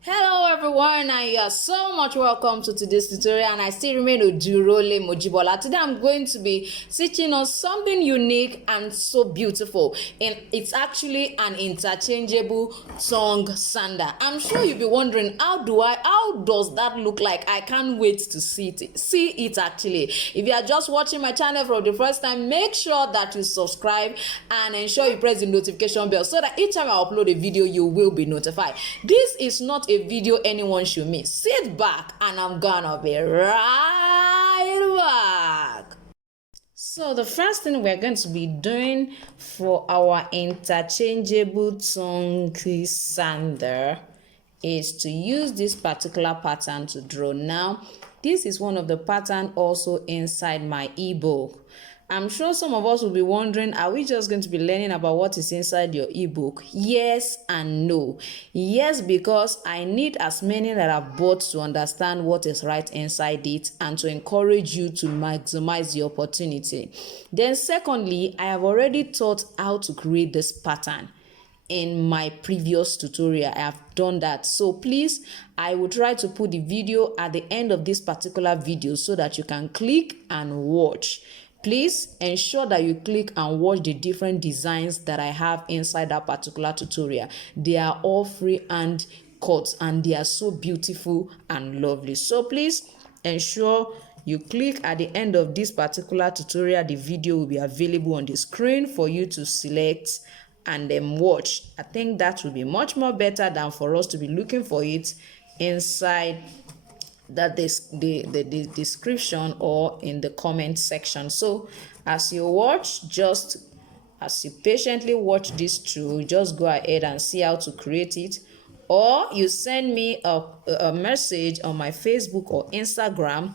Hello everyone, and you are so much welcome to today's tutorial, and I still remain Ojurole Mojibola. Today I'm going to be teaching us something unique and so beautiful, and it's actually an interchangeable thong sandal. I'm sure you'll be wondering, how does that look like? I can't wait to see it actually. If you are just watching my channel for the first time, make sure that you subscribe and ensure you press the notification bell so that each time I upload a video you will be notified. This is not a video anyone should miss. Sit back and I'm gonna be right back. So the first thing we're going to be doing for our interchangeable thong sandal is to use this particular pattern to draw. Now this is one of the pattern also inside my ebook. I'm sure some of us will be wondering, are we just going to be learning about what is inside your ebook? Yes and no. Yes, because I need as many that I've bought to understand what is right inside it and to encourage you to maximize the opportunity. Then secondly, I have already taught how to create this pattern in my previous tutorial. I have done that, so please, I will try to put the video at the end of this particular video so that you can click and watch. Please ensure that you click and watch the different designs that I have inside that particular tutorial. They are all freehand cuts and they are so beautiful and lovely. So please ensure you click at the end of this particular tutorial. The video will be available on the screen for you to select and then watch. I think that will be much more better than for us to be looking for it inside that the description or in the comment section. So as you watch, just as you patiently watch this through, just go ahead and see how to create it, or you send me a message on my Facebook or Instagram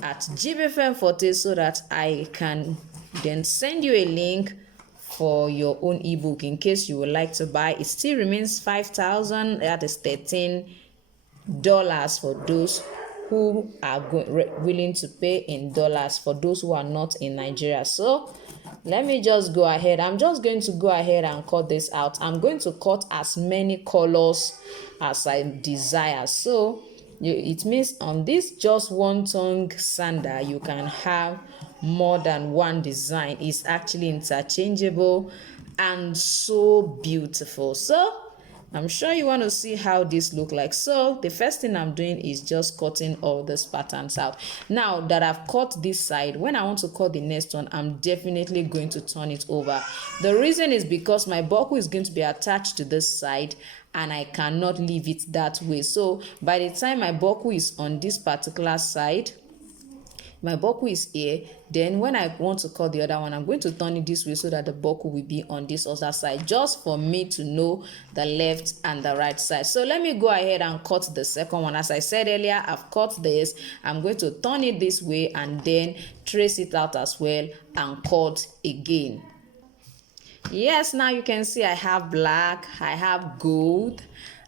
at Jibbyfem Forte so that I can then send you a link for your own ebook in case you would like to buy. It still remains 5,000. That is $13 for those who are willing to pay in dollars, for those who are not in Nigeria. So let me just go ahead. I'm just going to go ahead and cut this out. I'm going to cut as many colors as I desire. So it means on this just one thong sandal you can have more than one design. It's actually interchangeable and so beautiful. So I'm sure you want to see how this look like. So the first thing I'm doing is just cutting all these patterns out. Now that I've cut this side, when I want to cut the next one, I'm definitely going to turn it over. The reason is because my buckle is going to be attached to this side and I cannot leave it that way. So by the time my buckle is on this particular side, my buckle is here, then when I want to cut the other one, I'm going to turn it this way so that the buckle will be on this other side, just for me to know the left and the right side. So let me go ahead and cut the second one. As I said earlier, I've cut this. I'm going to turn it this way and then trace it out as well and cut again. Yes, now you can see I have black, I have gold,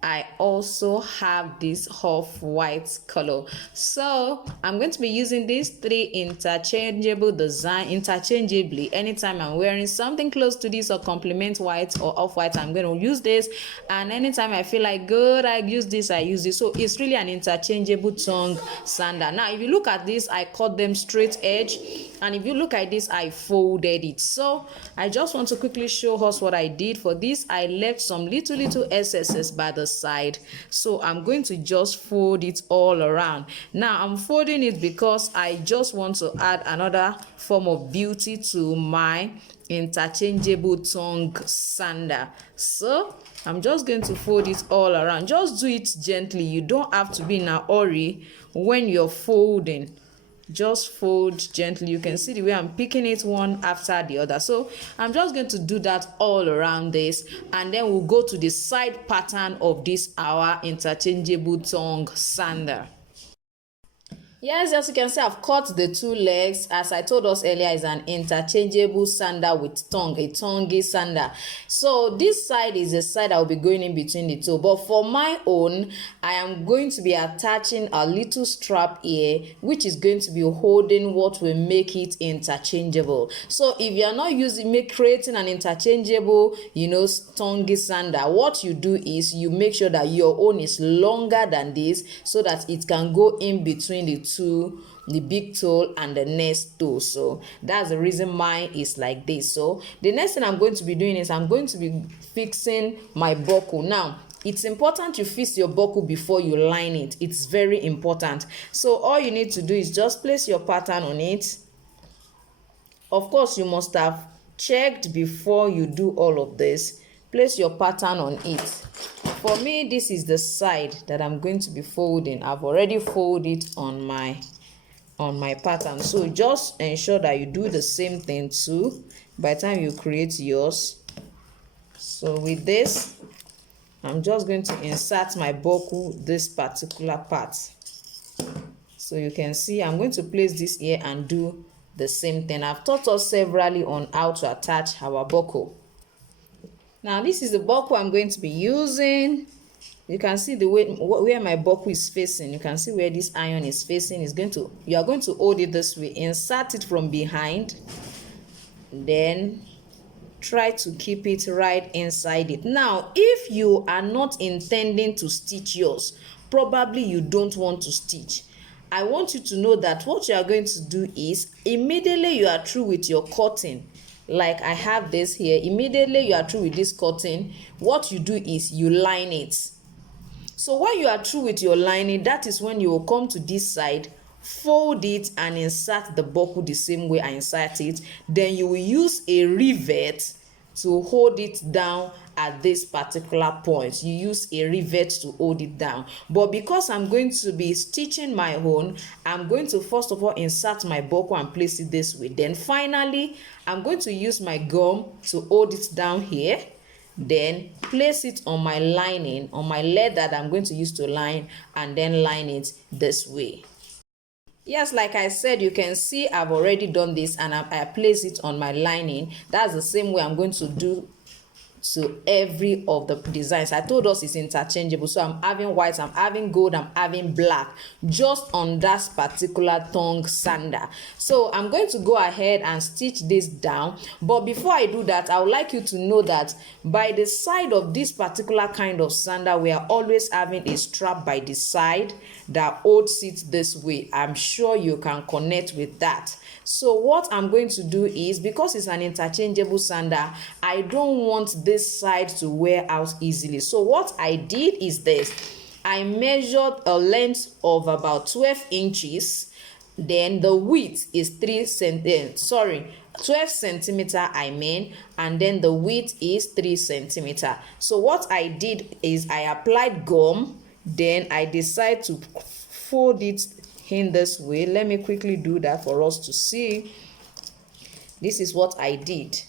I also have this off-white color. So I'm going to be using these three interchangeable design interchangeably. Anytime I'm wearing something close to this or complement white or off-white, I'm going to use this, and anytime I feel like good, I use this, I use this. So it's really an interchangeable thong sandal. Now if you look at this, I cut them straight edge, and if you look at this, I folded it. So I just want to quickly show us what I did. For this, I left some little excesses by the side, so I'm going to just fold it all around. Now I'm folding it because I just want to add another form of beauty to my interchangeable thong sandal. So I'm just going to fold it all around. Just do it gently. You don't have to be in a hurry when you're folding. Just fold gently. You can see the way I'm picking it one after the other. So I'm just going to do that all around this, and then we'll go to the side pattern of this our interchangeable thong sandal. Yes, as you can see, I've cut the two legs. As I told us earlier, is an interchangeable sandal with tongue, a tongy sandal. So this side is the side I will be going in between the two. But for my own, I am going to be attaching a little strap here, which is going to be holding what will make it interchangeable. So if you are not creating an interchangeable, tongy sandal, what you do is you make sure that your own is longer than this, so that it can go in between the big toe and the next toe. So that's the reason mine is like this. So the next thing I'm going to be doing is I'm going to be fixing my buckle. Now it's important you fix your buckle before you line it. It's very important. So all you need to do is just place your pattern on it. Of course, you must have checked before you do all of this. Place your pattern on it. For me, this is the side that I'm going to be folding. I've already folded it on my pattern. So just ensure that you do the same thing too by the time you create yours. So with this, I'm just going to insert my buckle this particular part. So you can see I'm going to place this here and do the same thing. I've taught us severally on how to attach our buckle. Now this is the buckle I'm going to be using. You can see the way where my buckle is facing. You can see where this iron is facing. You are going to hold it this way. Insert it from behind. Then try to keep it right inside it. Now, if you are not intending to stitch yours, probably you don't want to stitch, I want you to know that what you are going to do is immediately you are through with your cutting. Like I have this here, immediately you are through with this cutting, what you do is you line it. So when you are through with your lining, that is when you will come to this side, fold it and insert the buckle the same way I insert it. Then you will use a rivet to hold it down at this particular point. You use a rivet to hold it down. But because I'm going to be stitching my own, I'm going to first of all insert my buckle and place it this way. Then finally, I'm going to use my gum to hold it down here. Then place it on my lining, on my leather that I'm going to use to line, and then line it this way. Yes, like I said, you can see I've already done this and I place it on my lining. That's the same way I'm going to do to every of the designs. I told us it's interchangeable, so I'm having white, I'm having gold, I'm having black, just on that particular thong sandal. So I'm going to go ahead and stitch this down, but before I do that, I would like you to know that by the side of this particular kind of sandal, we are always having a strap by the side that holds it this way. I'm sure you can connect with that. So what I'm going to do is, because it's an interchangeable sandal, I don't want this side to wear out easily. So what I did is this. I measured a length of about 12 inches. Then the width is 12 centimeter, and then the width is 3 centimeter. So what I did is I applied gum. Then I decided to fold it in this way. Let me quickly do that for us to see. This is what I did.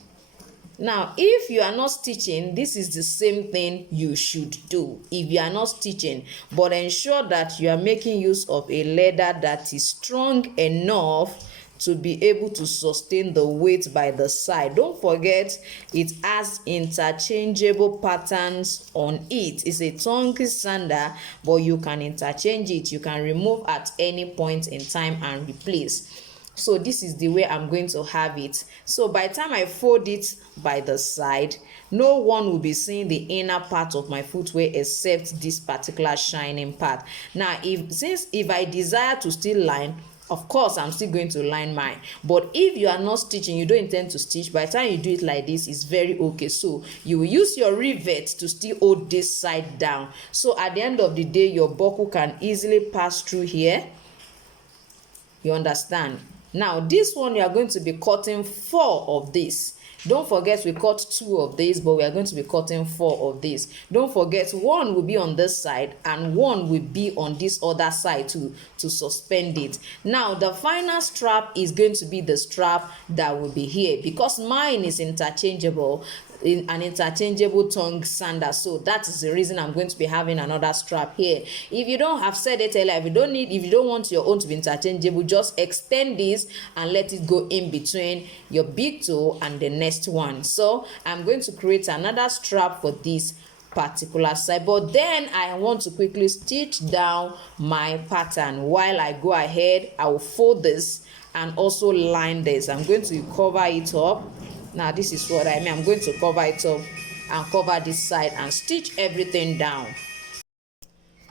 Now, if you are not stitching, this is the same thing you should do if you are not stitching, but ensure that you are making use of a leather that is strong enough to be able to sustain the weight by the side. Don't forget, it has interchangeable patterns on it. It's a tongue sandal, but you can interchange it. You can remove at any point in time and replace. So this is the way I'm going to have it. So by the time I fold it by the side, no one will be seeing the inner part of my footwear except this particular shining part. Now, if I desire to still line, of course I'm still going to line mine. But if you are not stitching, you don't intend to stitch, by the time you do it like this, it's very okay. So you will use your rivet to still hold this side down. So at the end of the day, your buckle can easily pass through here. You understand? Now this one, you are going to be cutting 4 of this. Don't forget, we cut 2 of these, but we are going to be cutting 4 of these. Don't forget, 1 will be on this side and 1 will be on this other side to suspend it. Now the final strap is going to be the strap that will be here. Because mine is interchangeable, an interchangeable tongue sandal. So that is the reason I'm going to be having another strap here. If you don't have said it earlier, if you don't want your own to be interchangeable, just extend this and let it go in between your big toe and the next one. So I'm going to create another strap for this particular side, but then I want to quickly stitch down my pattern. While I go ahead, I will fold this and also line this. I'm going to cover it up. Now this is what I mean. I'm going to cover it up and cover this side and stitch everything down.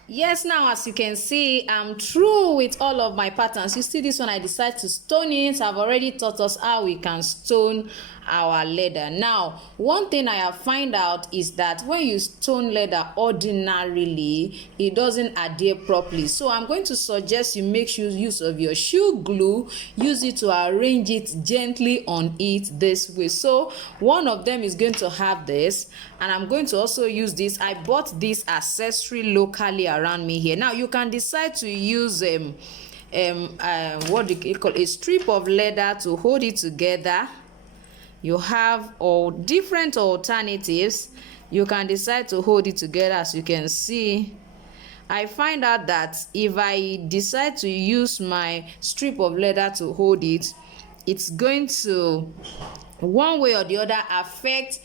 Yes, now as you can see, I'm through with all of my patterns. You see this one, I decided to stone it. I've already taught us how we can stone our leather. Now, one thing I have found out is that when you stone leather ordinarily, it doesn't adhere properly. So I'm going to suggest you make use of your shoe glue. Use it to arrange it gently on it this way. So one of them is going to have this, and I'm going to also use this. I bought this accessory locally around me here. Now you can decide to use what do you call a strip of leather to hold it together. You have all different alternatives. You can decide to hold it together. As you can see, I find out that if I decide to use my strip of leather to hold it, it's going to one way or the other affect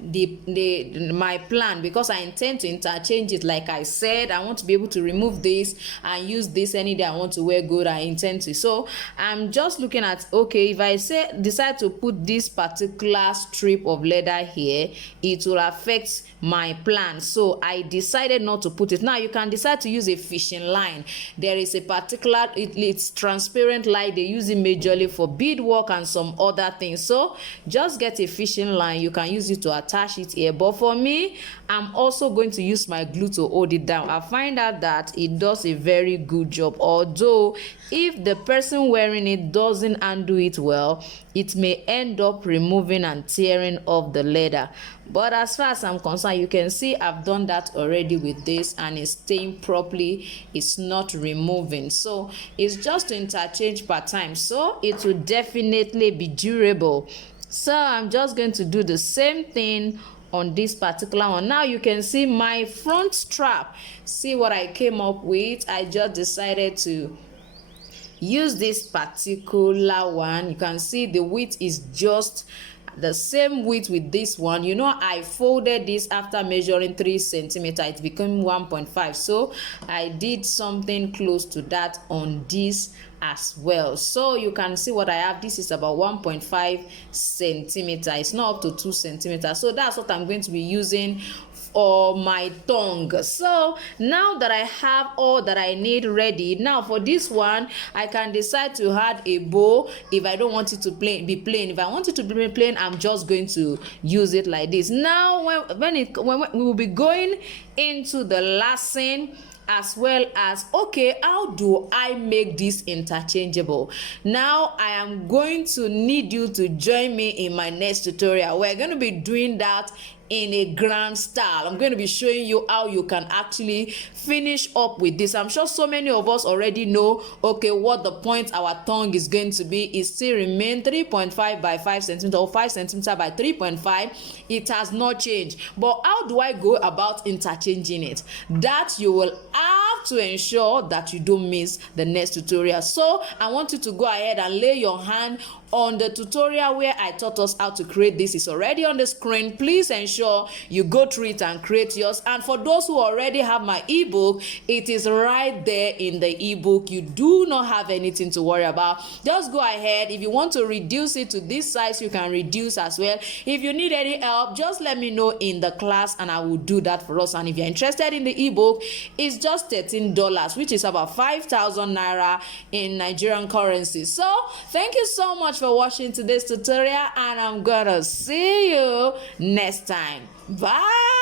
my plan, because I intend to interchange it. Like I said, I want to be able to remove this and use this any day I want to wear good. I intend to. So I'm just looking at, okay, if I decide to put this particular strip of leather here, it will affect my plan. So I decided not to put it. Now you can decide to use a fishing line. There is a particular it's transparent line. They use it majorly for beadwork and some other things. So just get a fishing line. You can use it to attach it here, but for me, I'm also going to use my glue to hold it down. I find out that it does a very good job, although if the person wearing it doesn't undo it well, it may end up removing and tearing off the leather. But as far as I'm concerned, you can see I've done that already with this, and it's staying properly. It's not removing. So it's just to interchange per time, so it will definitely be durable. So I'm just going to do the same thing on this particular one. Now you can see my front strap. See what I came up with. I just decided to use this particular one. You can see the width is just the same width with this one. You know, I folded this after measuring 3 centimeters. It became 1.5. So I did something close to that on this as well. So you can see what I have. This is about 1.5 centimeters. It's not up to 2 centimeters. So that's what I'm going to be using for my tongue. So now that I have all that I need ready, now for this one, I can decide to add a bow if I don't want it to be plain. If I want it to be plain, I'm just going to use it like this. Now when we will be going into the lacing, as well as, okay, how do I make this interchangeable? Now I am going to need you to join me in my next tutorial. We're going to be doing that in a grand style. I'm going to be showing you how you can actually finish up with this. I'm sure so many of us already know, okay, what the point our tongue is going to be. It still remain 3.5 by 5 centimeters or 5 centimeters by 3.5. It has not changed. But how do I go about interchanging it? That you will have to ensure that you don't miss the next tutorial. So I want you to go ahead and lay your hand on the tutorial where I taught us how to create this. Is already on the screen. Please ensure you go through it and create yours. And for those who already have my ebook, it is right there in the ebook. You do not have anything to worry about. Just go ahead. If you want to reduce it to this size, you can reduce as well. If you need any help, just let me know in the class and I will do that for us. And if you're interested in the ebook, it's just $13, which is about 5,000 naira in Nigerian currency. So thank you so much for watching today's tutorial, and I'm gonna see you next time. Bye.